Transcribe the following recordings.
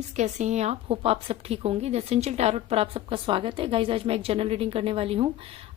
Friends, कैसे हैं आप? होप आप सब ठीक होंगे। द एसेंशियल टैरोट पर आप सबका स्वागत है। गाइज, आज मैं एक जनरल रीडिंग करने वाली हूँ।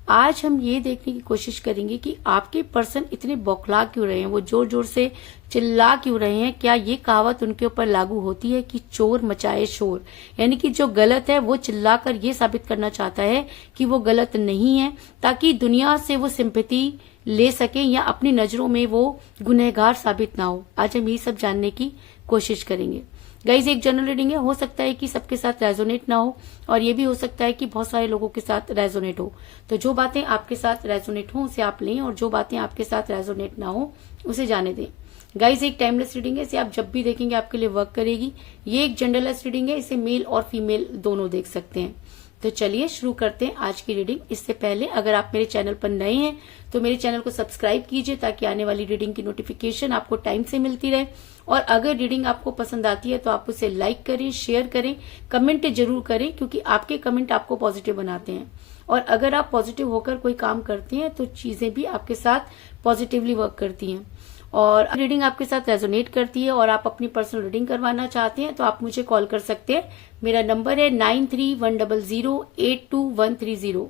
आज हम ये देखने की कोशिश करेंगे कि आपके पर्सन इतने बौखला क्यों रहे हैं, वो जोर जोर से चिल्ला क्यों रहे हैं। क्या ये कहावत उनके ऊपर लागू होती है कि चोर मचाए शोर, यानी कि जो गलत है वो चिल्लाकर ये साबित करना चाहता है कि वो गलत नहीं है, ताकि दुनिया से वो सिंपैथी ले सके या अपनी नजरों में वो गुनहगार साबित ना हो। आज हम ये सब जानने की कोशिश करेंगे। गाइज, एक जनरल रीडिंग है, हो सकता है कि सबके साथ रेजोनेट ना हो, और ये भी हो सकता है कि बहुत सारे लोगों के साथ रेजोनेट हो। तो जो बातें आपके साथ रेजोनेट हो उसे आप लें, और जो बातें आपके साथ रेजोनेट ना हो उसे जाने दें। गाइज, एक टाइमलेस रीडिंग है, इसे आप जब भी देखेंगे आपके लिए वर्क करेगी। ये एक जेंडरलेस रीडिंग है, इसे मेल और फीमेल दोनों देख सकते हैं। तो चलिए शुरू करते हैं आज की रीडिंग। इससे पहले अगर आप मेरे चैनल पर नए हैं तो मेरे चैनल को सब्सक्राइब कीजिए, ताकि आने वाली रीडिंग की नोटिफिकेशन आपको टाइम से मिलती रहे। और अगर रीडिंग आपको पसंद आती है तो आप उसे लाइक करें, शेयर करें, कमेंट जरूर करें, क्योंकि आपके कमेंट आपको पॉजिटिव बनाते हैं। और अगर आप पॉजिटिव होकर कोई काम करते हैं तो चीजें भी आपके साथ पॉजिटिवली वर्क करती हैं। और रीडिंग आपके साथ रेजोनेट करती है और आप अपनी पर्सनल रीडिंग करवाना चाहते हैं तो आप मुझे कॉल कर सकते हैं। मेरा नंबर है 9310082130।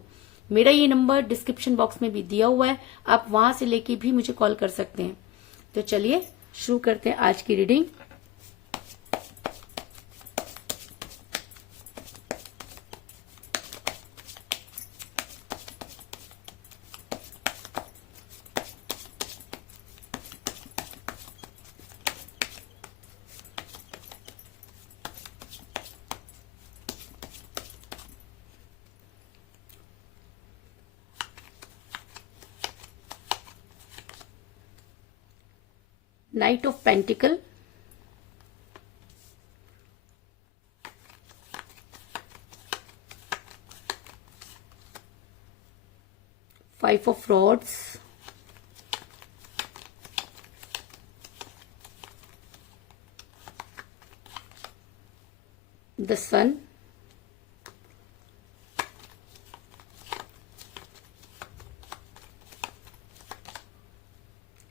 मेरा ये नंबर डिस्क्रिप्शन बॉक्स में भी दिया हुआ है, आप वहां से लेके भी मुझे कॉल कर सकते हैं। तो चलिए शुरू करते हैं आज की reading. Knight of Pentacle, Five of Rods, the Sun,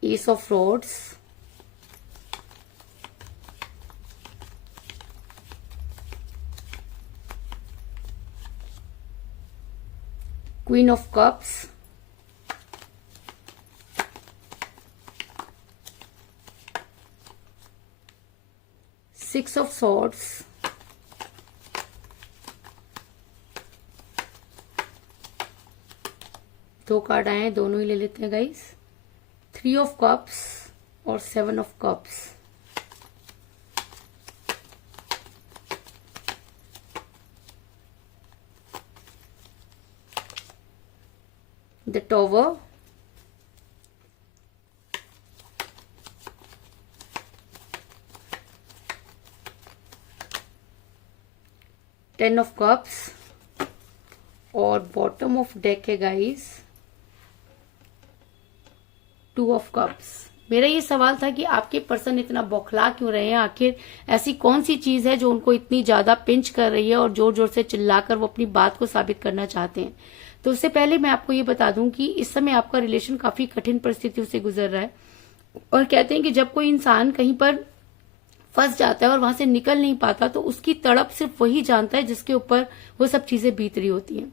Ace of Rods, Queen of Cups, Six of Swords, दो कार्ड आए हैं, दोनों ही ले लेते हैं गाइस। थ्री ऑफ कप्स और seven of cups. The Tower, Ten of Cups, और bottom of deck है गाइस टू ऑफ कप्स। मेरा ये सवाल था कि आपके पर्सन इतना बौखला क्यों रहे हैं, आखिर ऐसी कौन सी चीज है जो उनको इतनी ज्यादा पिंच कर रही है और जोर जोर से चिल्लाकर वो अपनी बात को साबित करना चाहते हैं। तो उससे पहले मैं आपको ये बता दूं कि इस समय आपका रिलेशन काफी कठिन परिस्थितियों से गुजर रहा है, और कहते हैं कि जब कोई इंसान कहीं पर फंस जाता है और वहां से निकल नहीं पाता तो उसकी तड़प सिर्फ वही जानता है जिसके ऊपर वो सब चीजें बीत रही होती हैं।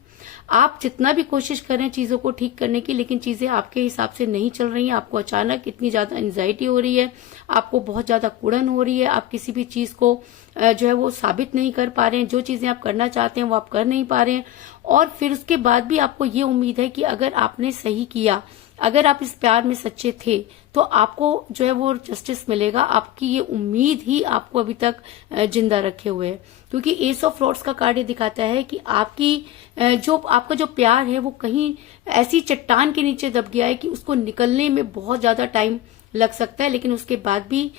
आप जितना भी कोशिश करें चीजों को ठीक करने की, लेकिन चीजें आपके हिसाब से नहीं चल रही हैं। आपको अचानक इतनी ज्यादा एंजाइटी हो रही है, आपको बहुत ज्यादा कुड़न हो रही है, आप किसी भी चीज को जो है वो साबित नहीं कर पा रहे हैं। जो चीजें आप करना चाहते हैं वो आप कर नहीं पा रहे हैं, और फिर उसके बाद भी आपको ये उम्मीद है कि अगर आपने सही किया, अगर आप इस प्यार में सच्चे थे तो आपको जो है वो जस्टिस मिलेगा। आपकी ये उम्मीद ही आपको अभी तक जिंदा रखे हुए है, क्योंकि एस ऑफ रॉड्स का कार्ड ये दिखाता है कि आपका जो प्यार है वो कहीं ऐसी चट्टान के नीचे दब गया है कि उसको निकलने में बहुत ज्यादा टाइम लग सकता है। लेकिन उसके बाद भी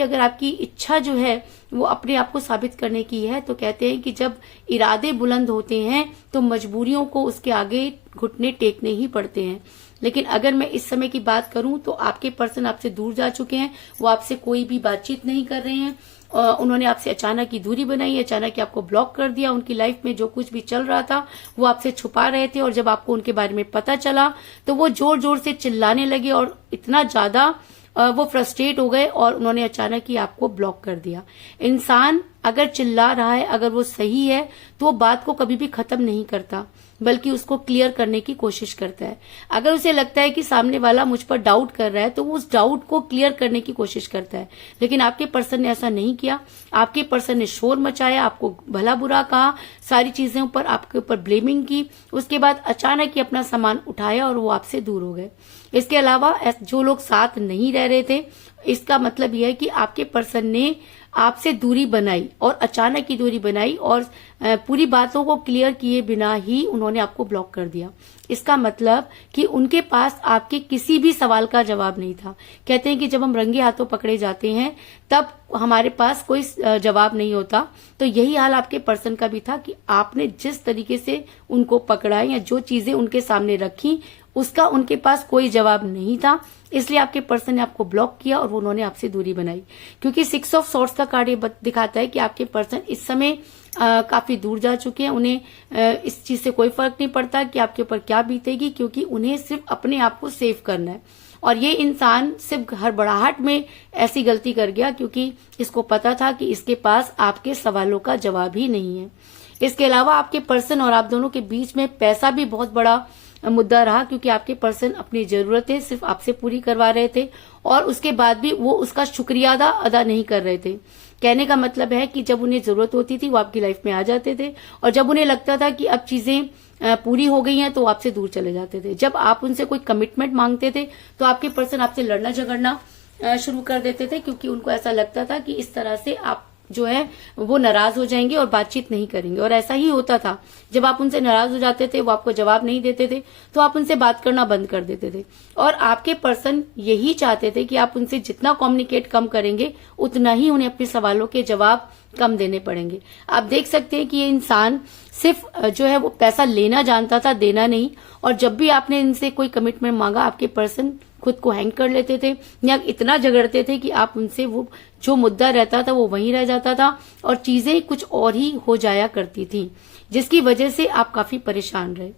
अगर आपकी इच्छा जो है वो अपने आप को साबित करने की है, तो कहते हैं कि जब इरादे बुलंद होते हैं तो मजबूरियों को उसके आगे घुटने टेकने ही पड़ते हैं। लेकिन अगर मैं इस समय की बात करूं तो आपके पर्सन आपसे दूर जा चुके हैं, वो आपसे कोई भी बातचीत नहीं कर रहे हैं। उन्होंने आपसे अचानक ही दूरी बनाई, अचानक ही आपको ब्लॉक कर दिया। उनकी लाइफ में जो कुछ भी चल रहा था वो आपसे छुपा रहे थे, और जब आपको उनके बारे में पता चला तो वो जोर जोर से चिल्लाने लगे और इतना ज्यादा वो फ्रस्ट्रेट हो गए और उन्होंने अचानक ही आपको ब्लॉक कर दिया। इंसान अगर चिल्ला रहा है, अगर वो सही है, तो वो बात को कभी भी खत्म नहीं करता, बल्कि उसको क्लियर करने की कोशिश करता है। अगर उसे लगता है कि सामने वाला मुझ पर डाउट कर रहा है, तो वो उस डाउट को क्लियर करने की कोशिश करता है। लेकिन आपके पर्सन ने ऐसा नहीं किया। आपके पर्सन ने शोर मचाया, आपको भला बुरा कहा, सारी चीजें ऊपर आपके ऊपर ब्लेमिंग की, उसके बाद अचानक ही अपना सामान उठाया और वो आपसे दूर हो गए। इसके अलावा जो लोग साथ नहीं रह रहे थे, इसका मतलब यह है कि आपके पर्सन ने आपसे दूरी बनाई और अचानक ही दूरी बनाई और पूरी बातों को क्लियर किए बिना ही उन्होंने आपको ब्लॉक कर दिया। इसका मतलब कि उनके पास आपके किसी भी सवाल का जवाब नहीं था। कहते हैं कि जब हम रंगे हाथों पकड़े जाते हैं तब हमारे पास कोई जवाब नहीं होता। तो यही हाल आपके पर्सन का भी था कि आपने जिस तरीके से उनको पकड़ा या जो चीजें उनके सामने रखी, उसका उनके पास कोई जवाब नहीं था। इसलिए आपके पर्सन ने आपको ब्लॉक किया और उन्होंने आपसे दूरी बनाई। क्योंकि 6 ऑफ सॉर्ड्स का कार्ड ये दिखाता है कि आपके पर्सन इस समय काफी दूर जा चुके हैं। उन्हें इस चीज से कोई फर्क नहीं पड़ता कि आपके ऊपर क्या बीतेगी, क्योंकि उन्हें सिर्फ अपने आप को सेव करना है। और ये इंसान सिर्फ हड़बड़ाहट में ऐसी गलती कर गया क्योंकि इसको पता था कि इसके पास आपके सवालों का जवाब ही नहीं है। इसके अलावा आपके पर्सन और आप दोनों के बीच में पैसा भी बहुत बड़ा मुद्दा रहा, क्योंकि आपके पर्सन अपनी जरूरतें सिर्फ आपसे पूरी करवा रहे थे और उसके बाद भी वो उसका शुक्रिया अदा नहीं कर रहे थे। कहने का मतलब है कि जब उन्हें जरूरत होती थी वो आपकी लाइफ में आ जाते थे, और जब उन्हें लगता था कि अब चीजें पूरी हो गई हैं तो आपसे दूर चले जाते थे। जब आप उनसे कोई कमिटमेंट मांगते थे तो आपके पर्सन आपसे लड़ना झगड़ना शुरू कर देते थे, क्योंकि उनको ऐसा लगता था कि इस तरह से आप जो है वो नाराज हो जाएंगे और बातचीत नहीं करेंगे। और ऐसा ही होता था। जब आप उनसे नाराज हो जाते थे, वो आपको जवाब नहीं देते थे, तो आप उनसे बात करना बंद कर देते थे। और आपके पर्सन यही चाहते थे कि आप उनसे जितना कम्युनिकेट कम करेंगे, उतना ही उन्हें अपने सवालों के जवाब कम देने पड़ेंगे। आप देख सकते हैं कि ये इंसान सिर्फ जो है वो पैसा लेना जानता था, देना नहीं। और जब भी आपने इनसे कोई कमिटमेंट मांगा, आपके पर्सन खुद को हैंग कर लेते थे या इतना झगड़ते थे कि आप उनसे वो जो मुद्दा रहता था वो वहीं रह जाता था और चीजें कुछ और ही हो जाया करती थी, जिसकी वजह से आप काफी परेशान रहे।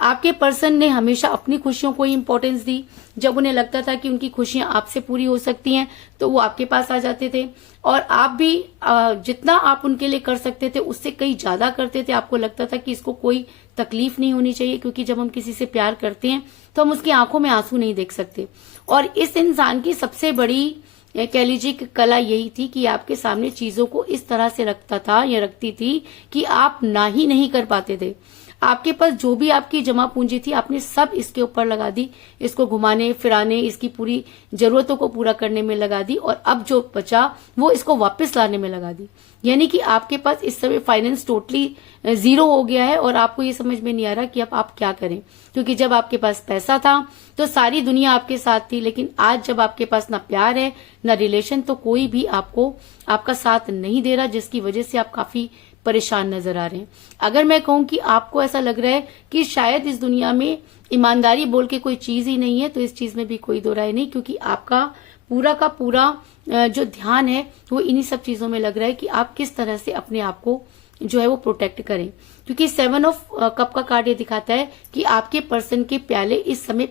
आपके पर्सन ने हमेशा अपनी खुशियों को ही इंपॉर्टेंस दी। जब उन्हें लगता था कि उनकी खुशियां आपसे पूरी हो सकती हैं तो वो आपके पास आ जाते थे, और आप भी जितना आप उनके लिए कर सकते थे उससे कई ज्यादा करते थे। आपको लगता था कि इसको कोई तकलीफ नहीं होनी चाहिए, क्योंकि जब हम किसी से प्यार करते हैं तो हम उसकी आंखों में आंसू नहीं देख सकते। और इस इंसान की सबसे बड़ी कह लीजिए कि कला यही थी कि आपके सामने चीजों को इस तरह से रखता था या रखती थी कि आप ना ही नहीं कर पाते थे। आपके पास जो भी आपकी जमा पूंजी थी, आपने सब इसके ऊपर लगा दी, इसको घुमाने फिराने, इसकी पूरी जरूरतों को पूरा करने में लगा दी, और अब जो बचा वो इसको वापस लाने में लगा दी। यानी कि आपके पास इस समय फाइनेंस टोटली जीरो हो गया है और आपको ये समझ में नहीं आ रहा कि अब आप क्या करें। क्योंकि जब आपके पास पैसा था तो सारी दुनिया आपके साथ थी, लेकिन आज जब आपके पास ना प्यार है ना रिलेशन, तो कोई भी आपको आपका साथ नहीं दे रहा, जिसकी वजह से आप काफी परेशान नजर आ रहे हैं। अगर मैं कहूं कि आपको ऐसा लग रहा है कि शायद इस दुनिया में ईमानदारी बोल के कोई चीज ही नहीं है, तो इस चीज में भी कोई दो राय नहीं, क्योंकि आपका पूरा का पूरा जो ध्यान है वो इन्हीं सब चीजों में लग रहा है कि आप किस तरह से अपने आप को जो है वो प्रोटेक्ट करें। क्योंकि 7 ऑफ कप का कार्ड ये दिखाता है कि आपके पर्सन के प्याले इस समय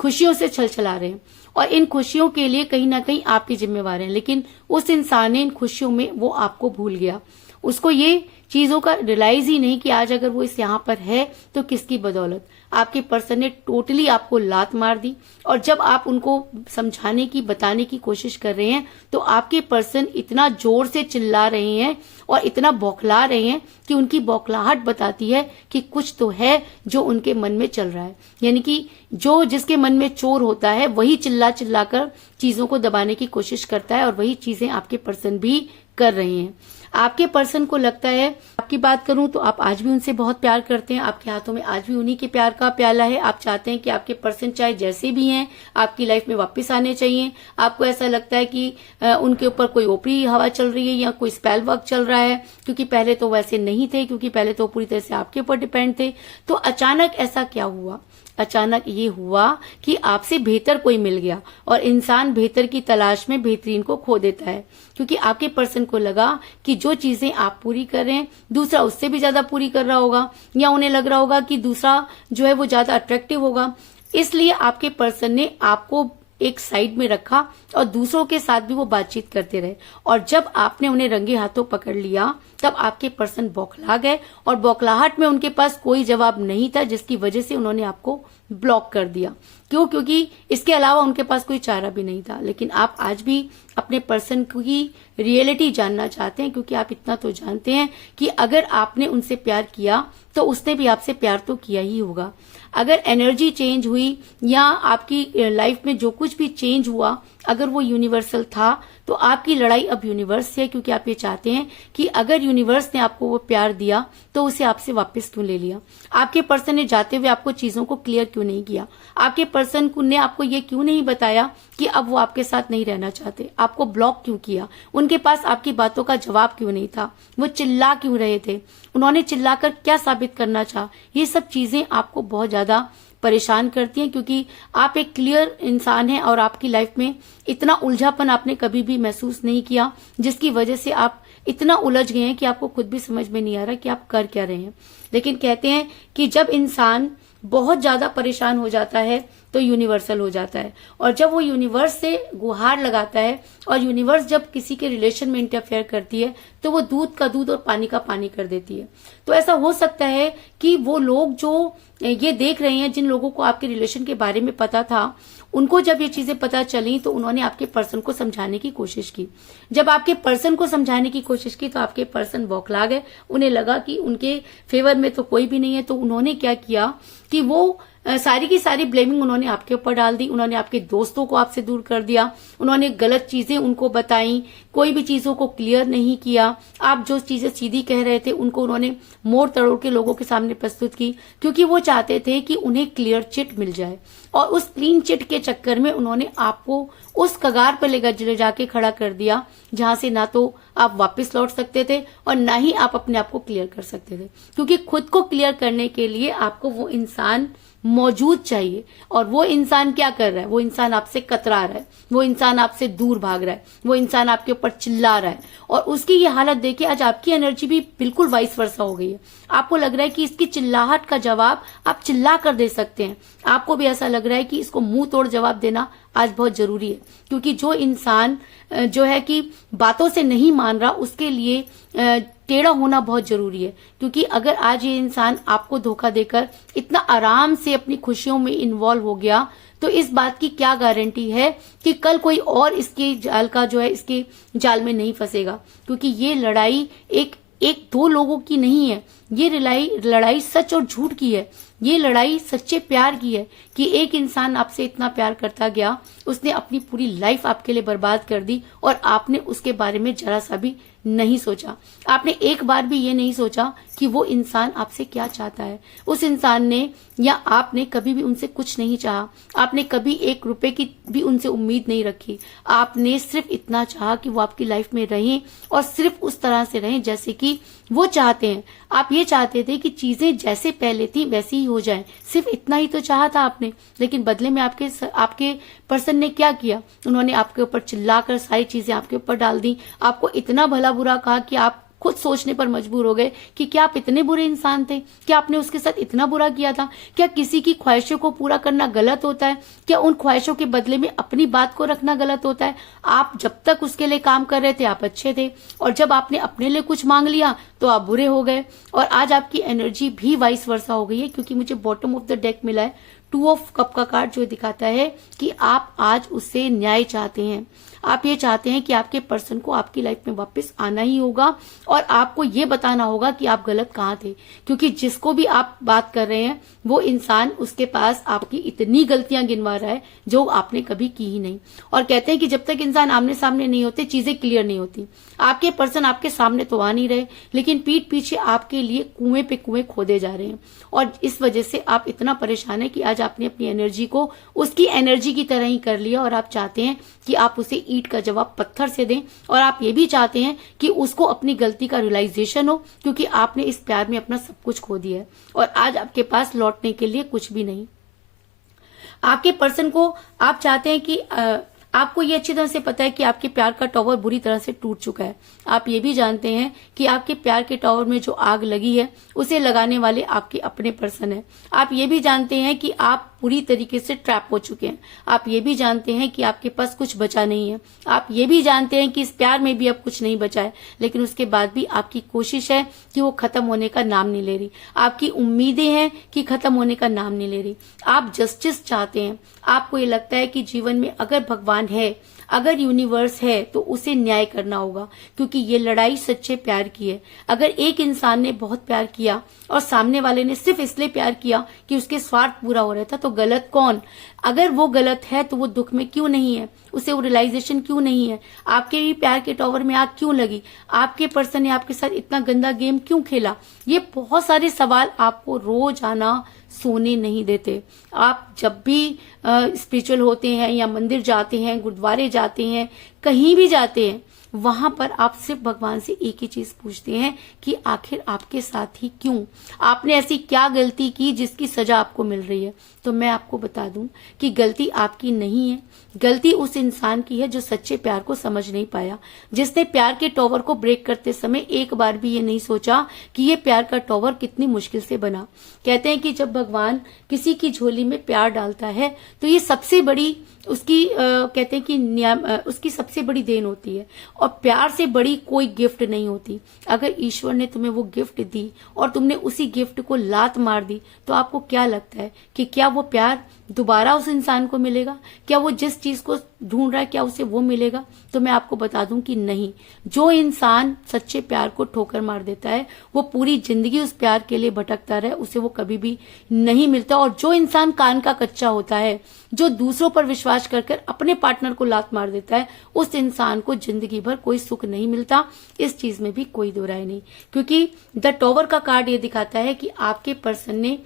खुशियों से छलछला रहे हैं, और इन खुशियों के लिए कहीं ना कहीं आप ही जिम्मेवार हैं। लेकिन उस इंसान ने इन खुशियों में वो आपको भूल गया। उसको ये चीजों का रियलाइज ही नहीं कि आज अगर वो इस यहाँ पर है तो किसकी बदौलत। आपके पर्सन ने टोटली आपको लात मार दी, और जब आप उनको समझाने की बताने की कोशिश कर रहे हैं तो आपके पर्सन इतना जोर से चिल्ला रहे हैं और इतना बौखला रहे हैं कि उनकी बौखलाहट बताती है कि कुछ तो है जो उनके मन में चल रहा है। यानी कि जो जिसके मन में चोर होता है वही चिल्ला चिल्ला कर चीजों को दबाने की कोशिश करता है, और वही चीजें आपके पर्सन भी कर रहे हैं। आपके पर्सन को लगता है, आपकी बात करूं तो आप आज भी उनसे बहुत प्यार करते हैं, आपके हाथों में आज भी उन्हीं के प्यार का प्याला है। आप चाहते हैं कि आपके पर्सन चाहे जैसे भी हैं आपकी लाइफ में वापस आने चाहिए। आपको ऐसा लगता है कि उनके ऊपर कोई ओपरी हवा चल रही है या कोई स्पेल वर्क चल रहा है, क्योंकि पहले तो वैसे नहीं थे, क्योंकि पहले तो पूरी तरह से आपके ऊपर डिपेंड थे। तो अचानक ऐसा क्या हुआ? अचानक ये हुआ कि आपसे बेहतर कोई मिल गया, और इंसान बेहतर की तलाश में बेहतरीन को खो देता है। क्योंकि आपके पर्सन को लगा कि जो चीजें आप पूरी कर रहे हैं दूसरा उससे भी ज्यादा पूरी कर रहा होगा, या उन्हें लग रहा होगा कि दूसरा जो है वो ज्यादा अट्रैक्टिव होगा। इसलिए आपके पर्सन ने आपको एक साइड में रखा और दूसरों के साथ भी वो बातचीत करते रहे। और जब आपने उन्हें रंगे हाथों पकड़ लिया तब आपके पर्सन बौखला गए और बौखलाहट में उनके पास कोई जवाब नहीं था, जिसकी वजह से उन्होंने आपको ब्लॉक कर दिया। क्यों? क्योंकि इसके अलावा उनके पास कोई चारा भी नहीं था। लेकिन आप आज भी अपने पर्सन की रियलिटी जानना चाहते हैं, क्योंकि आप इतना तो जानते हैं कि अगर आपने उनसे प्यार किया तो उसने भी आपसे प्यार तो किया ही होगा। अगर एनर्जी चेंज हुई या आपकी लाइफ में जो कुछ भी चेंज हुआ, अगर वो यूनिवर्सल था, तो आपकी लड़ाई अब यूनिवर्स से है, क्योंकि आप ये चाहते हैं कि अगर यूनिवर्स ने आपको वो प्यार दिया तो उसे आपसे वापस क्यों ले लिया। आपके पर्सन ने जाते हुए आपको चीजों को क्लियर क्यों नहीं किया। आपके पर्सन ने आपको ये क्यों नहीं बताया कि अब वो आपके साथ नहीं रहना चाहते। आपको ब्लॉक क्यों किया। उनके पास आपकी बातों का जवाब क्यों नहीं था। वो चिल्ला क्यों रहे थे। उन्होंने चिल्लाकर क्या साबित करना चाहा। ये सब चीजें आपको बहुत ज्यादा परेशान करती हैं, क्योंकि आप एक क्लियर इंसान हैं और आपकी लाइफ में इतना उलझापन आपने कभी भी महसूस नहीं किया, जिसकी वजह से आप इतना उलझ गए हैं कि आपको खुद भी समझ में नहीं आ रहा कि आप कर क्या रहे हैं। लेकिन कहते हैं कि जब इंसान बहुत ज्यादा परेशान हो जाता है तो यूनिवर्सल हो जाता है, और जब वो यूनिवर्स से गुहार लगाता है और यूनिवर्स जब किसी के रिलेशन में इंटरफेयर करती है तो वो दूध का दूध और पानी का पानी कर देती है। तो ऐसा हो सकता है कि वो लोग जो ये देख रहे हैं, जिन लोगों को आपके रिलेशन के बारे में पता था, उनको जब ये चीजें पता चली तो उन्होंने आपके पर्सन को समझाने की कोशिश की। जब आपके पर्सन को समझाने की कोशिश की तो आपके पर्सन बौखला गए। उन्हें लगा कि उनके फेवर में तो कोई भी नहीं है। तो उन्होंने क्या किया कि वो सारी की सारी ब्लेमिंग उन्होंने आपके ऊपर डाल दी। उन्होंने आपके दोस्तों को आपसे दूर कर दिया। उन्होंने गलत चीजें उनको बताई, कोई भी चीजों को क्लियर नहीं किया। आप जो चीजें सीधी कह रहे थे उनको उन्होंने मोड़ तड़ोड़ के लोगों के सामने प्रस्तुत की, क्योंकि वो चाहते थे कि उन्हें क्लियर चिट मिल जाए। और उस क्लीन चिट के चक्कर में उन्होंने आपको उस कगार पर ले जाके खड़ा कर दिया जहां से ना तो आप वापस लौट सकते थे और ना ही आप अपने आप को क्लियर कर सकते थे। क्योंकि खुद को क्लियर करने के लिए आपको वो इंसान मौजूद चाहिए, और वो इंसान क्या कर रहा है। वो इंसान आपसे कतरा रहा है, वो इंसान आपसे दूर भाग रहा है, वो इंसान आपके ऊपर चिल्ला रहा है। और उसकी ये हालत देखिए, आज आपकी एनर्जी भी बिल्कुल वाइस वर्सा हो गई है। आपको लग रहा है कि इसकी चिल्लाहट का जवाब आप चिल्ला कर दे सकते हैं। आपको भी ऐसा लग रहा है कि इसको मुंह तोड़ जवाब देना आज बहुत जरूरी है, क्योंकि जो इंसान जो है कि बातों से नहीं मान रहा, उसके लिए टेढ़ा होना बहुत जरूरी है। क्योंकि अगर आज ये इंसान आपको धोखा देकर इतना आराम से अपनी खुशियों में इन्वॉल्व हो गया, तो इस बात की क्या गारंटी है कि कल कोई और इसके जाल का जो है इसके जाल में नहीं फंसेगा। क्योंकि ये लड़ाई एक दो लोगों की नहीं है, ये लड़ाई सच और झूठ की है। ये लड़ाई सच्चे प्यार की है कि एक इंसान आपसे इतना प्यार करता गया, उसने अपनी पूरी लाइफ आपके लिए बर्बाद कर दी और आपने उसके बारे में जरा सा भी नहीं सोचा। आपने एक बार भी ये नहीं सोचा कि वो इंसान आपसे क्या चाहता है। उस इंसान ने या आपने कभी भी उनसे कुछ नहीं चाहा। आपने कभी 1 रुपए की भी उनसे उम्मीद नहीं रखी। आपने सिर्फ इतना चाहा कि वो आपकी लाइफ में रहें और सिर्फ उस तरह से रहें जैसे कि वो चाहते हैं। आप ये चाहते थे कि चीजें जैसे पहले थी वैसी ही हो जाएं। सिर्फ इतना ही तो चाहा था आपने। लेकिन बदले में आपके पर्सन ने क्या किया। उन्होंने आपके ऊपर चिल्लाकर सारी चीजें आपके ऊपर डाल दी। आपको इतना भला बुरा कहा कि आप खुद सोचने पर मजबूर हो गए कि क्या आप इतने बुरे इंसान थे। क्या आपने उसके साथ इतना बुरा किया था। क्या किसी की ख्वाहिशों को पूरा करना गलत होता है। क्या उन ख्वाहिशों के बदले में अपनी बात को रखना गलत होता है। आप जब तक उसके लिए काम कर रहे थे आप अच्छे थे, और जब आपने अपने लिए कुछ मांग लिया तो आप बुरे हो गए। और आज आपकी एनर्जी भी वाइस वर्सा हो गई है, क्योंकि मुझे बॉटम ऑफ द डेक मिला है 2 ऑफ कप का कार्ड, जो दिखाता है कि आप आज उससे न्याय चाहते हैं। आप ये चाहते हैं कि आपके पर्सन को आपकी लाइफ में वापस आना ही होगा और आपको ये बताना होगा कि आप गलत कहाँ थे। क्योंकि जिसको भी आप बात कर रहे हैं वो इंसान उसके पास आपकी इतनी गलतियां गिनवा रहा है जो आपने कभी की ही नहीं। और कहते हैं कि जब तक इंसान आमने सामने नहीं होते चीजें क्लियर नहीं होती। आपके पर्सन आपके सामने तो आ नहीं रहे, लेकिन पीठ पीछे आपके लिए कुएं पे कुएं खोदे जा रहे हैं। और इस वजह से आप इतना परेशान है कि आज आपने अपनी एनर्जी को उसकी एनर्जी की तरह ही कर लिया, और आप चाहते हैं कि आप उसे ईंट का जवाब पत्थर से दें। और आप ये भी चाहते हैं कि उसको अपनी गलती का रियलाइजेशन हो, क्योंकि आपने इस प्यार में अपना सब कुछ खो दिया है और आज आपके पास लौटने के लिए कुछ भी नहीं। आपके पर्सन को आप चाहते हैं कि आपको ये अच्छी तरह से पता है कि आपके प्यार का टावर बुरी तरह से टूट चुका है। आप ये भी जानते हैं कि आपके प्यार के टावर में जो आग लगी है उसे लगाने वाले आपके अपने पर्सन है। आप ये भी जानते हैं कि आप पूरी तरीके से ट्रैप हो चुके हैं। आप ये भी जानते हैं कि आपके पास कुछ बचा नहीं है, आप ये भी जानते हैं कि इस प्यार में भी अब कुछ नहीं बचा है, लेकिन उसके बाद भी आपकी कोशिश है कि वो खत्म होने का नाम नहीं ले रही, आपकी उम्मीदें हैं कि खत्म होने का नाम नहीं ले रही। आप जस्टिस चाहते हैं, आपको ये लगता है कि जीवन में अगर भगवान है, अगर यूनिवर्स है, तो उसे न्याय करना होगा, क्योंकि ये लड़ाई सच्चे प्यार की है। अगर एक इंसान ने बहुत प्यार किया और सामने वाले ने सिर्फ इसलिए प्यार किया कि उसके स्वार्थ पूरा हो रहा था, तो गलत कौन? अगर वो गलत है तो वो दुख में क्यों नहीं है, उसे वो रियलाइजेशन क्यों नहीं है? आपके भी प्यार के टॉवर में आग क्यों लगी? आपके पर्सन ने आपके साथ इतना गंदा गेम क्यों खेला? ये बहुत सारे सवाल आपको रोज आना सोने नहीं देते। आप जब भी स्पिरिचुअल होते हैं या मंदिर जाते हैं, गुरुद्वारे जाते हैं, कहीं भी जाते हैं, वहां पर आप सिर्फ भगवान से एक ही चीज पूछते हैं कि आखिर आपके साथ ही क्यों? आपने ऐसी क्या गलती की जिसकी सजा आपको मिल रही है? तो मैं आपको बता दूं कि गलती आपकी नहीं है, गलती उस इंसान की है जो सच्चे प्यार को समझ नहीं पाया, जिसने प्यार के टॉवर को ब्रेक करते समय एक बार भी ये नहीं सोचा कि ये प्यार का टॉवर कितनी मुश्किल से बना। कहते हैं कि जब भगवान किसी की झोली में प्यार डालता है तो ये सबसे बड़ी उसकी कहते हैं कि उसकी सबसे बड़ी देन होती है, और प्यार से बड़ी कोई गिफ्ट नहीं होती। अगर ईश्वर ने तुम्हें वो गिफ्ट दी और तुमने उसी गिफ्ट को लात मार दी, तो आपको क्या लगता है कि क्या वो प्यार दोबारा उस इंसान को मिलेगा? क्या वो जिस चीज को ढूंढ रहा है क्या उसे वो मिलेगा? तो मैं आपको बता दूं कि नहीं। जो इंसान सच्चे प्यार को ठोकर मार देता है, वो पूरी जिंदगी उस प्यार के लिए भटकता रहे, उसे वो कभी भी नहीं मिलता। और जो इंसान कान का कच्चा होता है, जो दूसरों पर विश्वास कर कर अपने पार्टनर को लात मार देता है, उस इंसान को जिंदगी भर कोई सुख नहीं मिलता। इस चीज में भी कोई दो राय नहीं, क्योंकि द टॉवर का कार्ड ये दिखाता है कि आपके पर्सन ने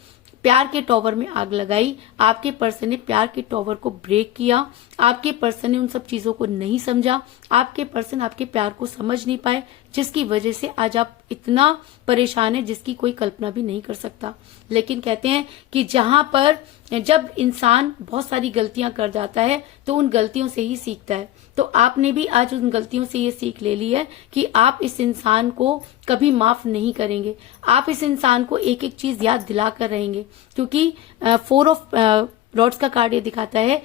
प्यार के टॉवर में आग लगाई, आपके पर्सन ने प्यार के टॉवर को ब्रेक किया, आपके पर्सन ने उन सब चीजों को नहीं समझा, आपके पर्सन आपके प्यार को समझ नहीं पाए, जिसकी वजह से आज आप इतना परेशान है जिसकी कोई कल्पना भी नहीं कर सकता। लेकिन कहते हैं कि जहां पर जब इंसान बहुत सारी गलतियां कर जाता है तो उन गलतियों से ही सीखता है। तो आपने भी आज उन गलतियों से ये सीख ले ली है कि आप इस इंसान को कभी माफ नहीं करेंगे। आप इस इंसान को एक एक चीज याद दिला कर रहेंगे, क्योंकि 4 ऑफ रॉड्स का कार्ड ये दिखाता है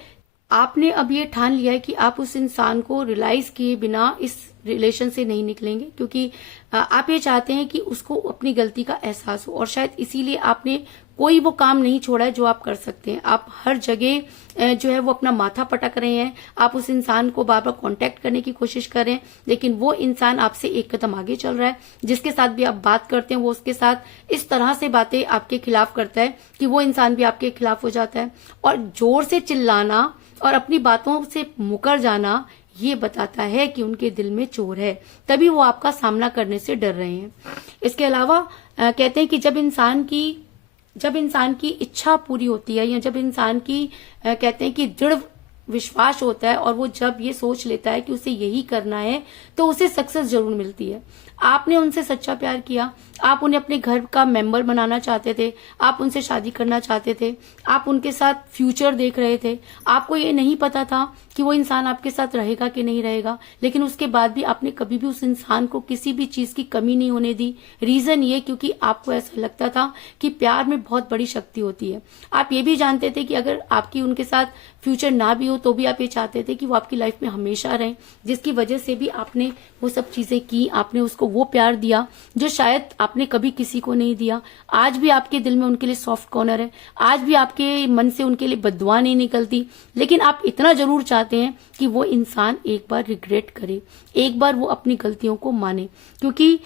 आपने अब ये ठान लिया है कि आप उस इंसान को रियलाइज किए बिना इस रिलेशन से नहीं निकलेंगे, क्योंकि आप ये चाहते हैं कि उसको अपनी गलती का एहसास हो, और शायद इसीलिए आपने कोई वो काम नहीं छोड़ा है जो आप कर सकते हैं। आप हर जगह जो है वो अपना माथा पटक रहे हैं, आप उस इंसान को बार बार कांटेक्ट करने की कोशिश कर रहे हैं, लेकिन वो इंसान आपसे एक कदम आगे चल रहा है। जिसके साथ भी आप बात करते हैं वो उसके साथ इस तरह से बातें आपके खिलाफ करता है कि वो इंसान भी आपके खिलाफ हो जाता है। और जोर से चिल्लाना और अपनी बातों से मुकर जाना ये बताता है कि उनके दिल में चोर है, तभी वो आपका सामना करने से डर रहे हैं। इसके अलावा कहते हैं कि जब इंसान की इच्छा पूरी होती है, या जब इंसान की कहते हैं कि दृढ़ विश्वास होता है, और वो जब ये सोच लेता है कि उसे यही करना है, तो उसे सक्सेस जरूर मिलती है। आपने उनसे सच्चा प्यार किया, आप उन्हें अपने घर का मेंबर बनाना चाहते थे, आप उनसे शादी करना चाहते थे, आप उनके साथ फ्यूचर देख रहे थे। आपको ये नहीं पता था कि वो इंसान आपके साथ रहेगा कि नहीं रहेगा, लेकिन उसके बाद भी आपने कभी भी उस इंसान को किसी भी चीज की कमी नहीं होने दी। रीजन ये क्योंकि आपको ऐसा लगता था कि प्यार में बहुत बड़ी शक्ति होती है। आप ये भी जानते थे कि अगर आपकी उनके साथ फ्यूचर ना भी हो तो भी आप ये चाहते थे कि वो आपकी लाइफ में हमेशा रहें, जिसकी वजह से भी आपने वो सब चीजें की। आपने उसको वो प्यार दिया जो शायद आपने कभी किसी को नहीं दिया। आज भी आपके दिल में उनके लिए सॉफ्ट कॉर्नर है, आज भी आपके मन से उनके लिए बद्दुआ नहीं निकलती, लेकिन आप इतना जरूर चाहते हैं कि वो इंसान एक बार रिग्रेट करे, एक बार वो अपनी गलतियों को माने। क्योंकि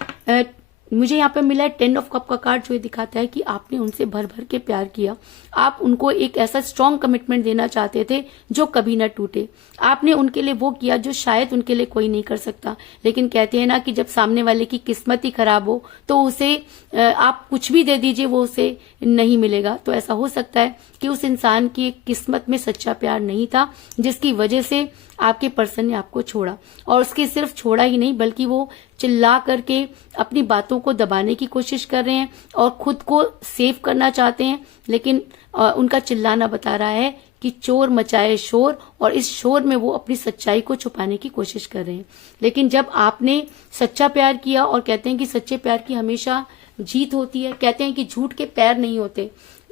मुझे यहाँ पे मिला है 10 ऑफ कप का कार्ड, जो ये दिखाता है कि आपने उनसे भर भर के प्यार किया। आप उनको एक ऐसा स्ट्रॉन्ग कमिटमेंट देना चाहते थे जो कभी ना टूटे। आपने उनके लिए वो किया जो शायद उनके लिए कोई नहीं कर सकता। लेकिन कहते हैं ना कि जब सामने वाले की किस्मत ही खराब हो तो उसे आप कुछ भी दे दीजिए, वो उसे नहीं मिलेगा। तो ऐसा हो सकता है कि उस इंसान की किस्मत में सच्चा प्यार नहीं था, जिसकी वजह से आपके पर्सन ने आपको छोड़ा। और उसके सिर्फ छोड़ा ही नहीं, बल्कि वो चिल्ला करके अपनी बातों को दबाने की कोशिश कर रहे हैं और खुद को सेव करना चाहते हैं। लेकिन उनका चिल्लाना बता रहा है कि चोर मचाए शोर, और इस शोर में वो अपनी सच्चाई को छुपाने की कोशिश कर रहे हैं। लेकिन जब आपने सच्चा प्यार किया, और कहते हैं कि सच्चे प्यार की हमेशा जीत होती है, कहते हैं कि झूठ के पैर नहीं होते।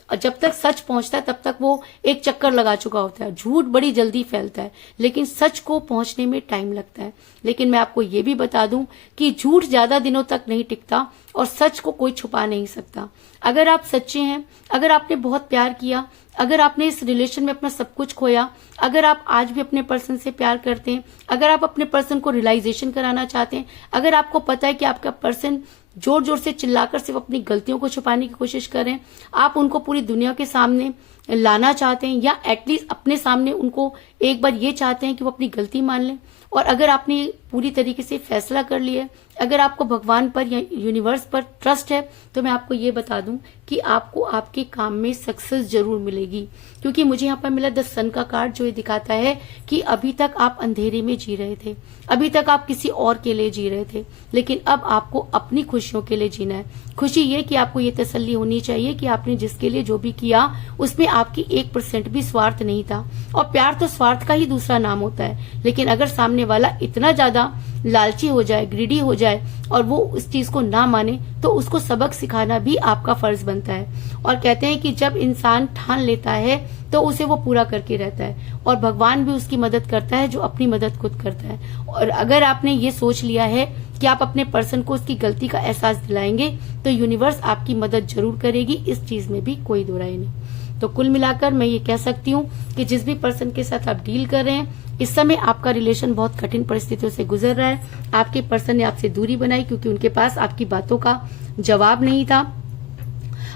और जब तक सच पहुंचता है तब तक वो एक चक्कर लगा चुका होता है। झूठ बड़ी जल्दी फैलता है, लेकिन सच को पहुंचने में टाइम लगता है। लेकिन मैं आपको ये भी बता दूं कि झूठ ज्यादा दिनों तक नहीं टिकता और सच को कोई छुपा नहीं सकता। अगर आप सच्चे हैं, अगर आपने बहुत प्यार किया, अगर आपने इस रिलेशन में अपना सब कुछ खोया, अगर आप आज भी अपने पर्सन से प्यार करते हैं, अगर आप अपने पर्सन को रियलाइजेशन कराना चाहते हैं, अगर आपको पता है कि आपका पर्सन जोर जोर से चिल्लाकर सिर्फ अपनी गलतियों को छुपाने की कोशिश कर रहे हैं, आप उनको पूरी दुनिया के सामने लाना चाहते हैं या एटलीस्ट अपने सामने उनको एक बार ये चाहते हैं कि वो अपनी गलती मान लें, और अगर आपने पूरी तरीके से फैसला कर लिया है, अगर आपको भगवान पर या यूनिवर्स पर ट्रस्ट है, तो मैं आपको ये बता दूं कि आपको आपके काम में सक्सेस जरूर मिलेगी। क्योंकि मुझे यहाँ पर मिला 10 सन का कार्ड, जो ये दिखाता है कि अभी तक आप अंधेरे में जी रहे थे, अभी तक आप किसी और के लिए जी रहे थे, लेकिन अब आपको अपनी खुशियों के लिए जीना है। खुशी ये कि आपको ये तसल्ली होनी चाहिए कि आपने जिसके लिए जो भी किया उसमें आपकी 1% भी स्वार्थ नहीं था। और प्यार तो स्वार्थ का ही दूसरा नाम होता है। लेकिन अगर सामने वाला इतना ज्यादा लालची हो जाए, ग्रीडी हो जाए और वो उस चीज को ना माने, तो उसको सबक सिखाना भी आपका फर्ज बनता है। और कहते हैं कि जब इंसान ठान लेता है तो उसे वो पूरा करके रहता है, और भगवान भी उसकी मदद करता है जो अपनी मदद खुद करता है। और अगर आपने ये सोच लिया है कि आप अपने पर्सन को उसकी गलती का एहसास दिलाएंगे, तो यूनिवर्स आपकी मदद जरूर करेगी, इस चीज में भी कोई दो राय नहीं। तो कुल मिलाकर मैं ये कह सकती हूँ कि जिस भी पर्सन के साथ आप डील कर रहे हैं, इस समय आपका रिलेशन बहुत कठिन परिस्थितियों से गुजर रहा है। आपके पर्सन ने आपसे दूरी बनाई क्योंकि उनके पास आपकी बातों का जवाब नहीं था।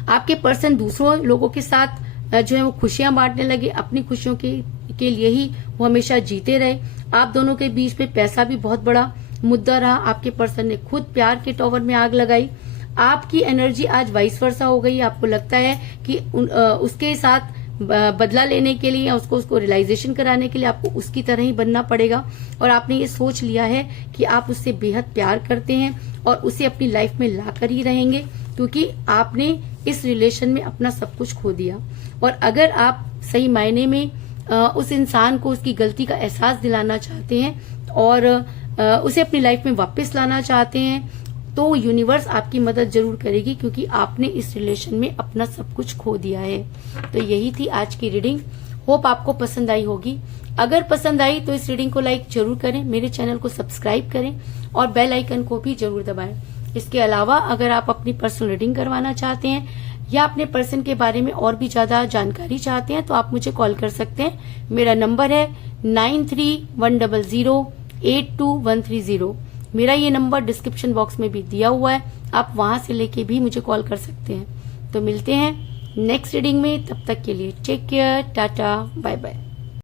आपके पर्सन दूसरों लोगों के साथ जो है वो खुशियां बांटने लगे, अपनी खुशियों के लिए ही वो हमेशा जीते रहे। आप दोनों के बीच में पैसा भी बहुत बड़ा मुद्दा रहा। आपके पर्सन ने खुद प्यार के टॉवर में आग लगाई। आपकी एनर्जी आज वाइस वर्सा हो गई। आपको लगता है कि उसके साथ बदला लेने के लिए या उसको रियलाइजेशन कराने के लिए आपको उसकी तरह ही बनना पड़ेगा, और आपने ये सोच लिया है कि आप उससे बेहद प्यार करते हैं और उसे अपनी लाइफ में लाकर ही रहेंगे, क्योंकि आपने इस रिलेशन में अपना सब कुछ खो दिया। और अगर आप सही मायने में उस इंसान को उसकी गलती का एहसास दिलाना चाहते हैं और उसे अपनी लाइफ में वापस लाना चाहते हैं, तो यूनिवर्स आपकी मदद जरूर करेगी, क्योंकि आपने इस रिलेशन में अपना सब कुछ खो दिया है। तो यही थी आज की रीडिंग। होप आपको पसंद आई होगी। अगर पसंद आई तो इस रीडिंग को लाइक जरूर करें, मेरे चैनल को सब्सक्राइब करें और बेल आइकन को भी जरूर दबाएं। इसके अलावा अगर आप अपनी पर्सनल रीडिंग करवाना चाहते हैं या अपने पर्सन के बारे में और भी ज्यादा जानकारी चाहते हैं, तो आप मुझे कॉल कर सकते हैं। मेरा नंबर है 9310082130। मेरा ये नंबर डिस्क्रिप्शन बॉक्स में भी दिया हुआ है, आप वहां से लेके भी मुझे कॉल कर सकते हैं। तो मिलते हैं नेक्स्ट रीडिंग में, तब तक के लिए take care, tata, bye bye.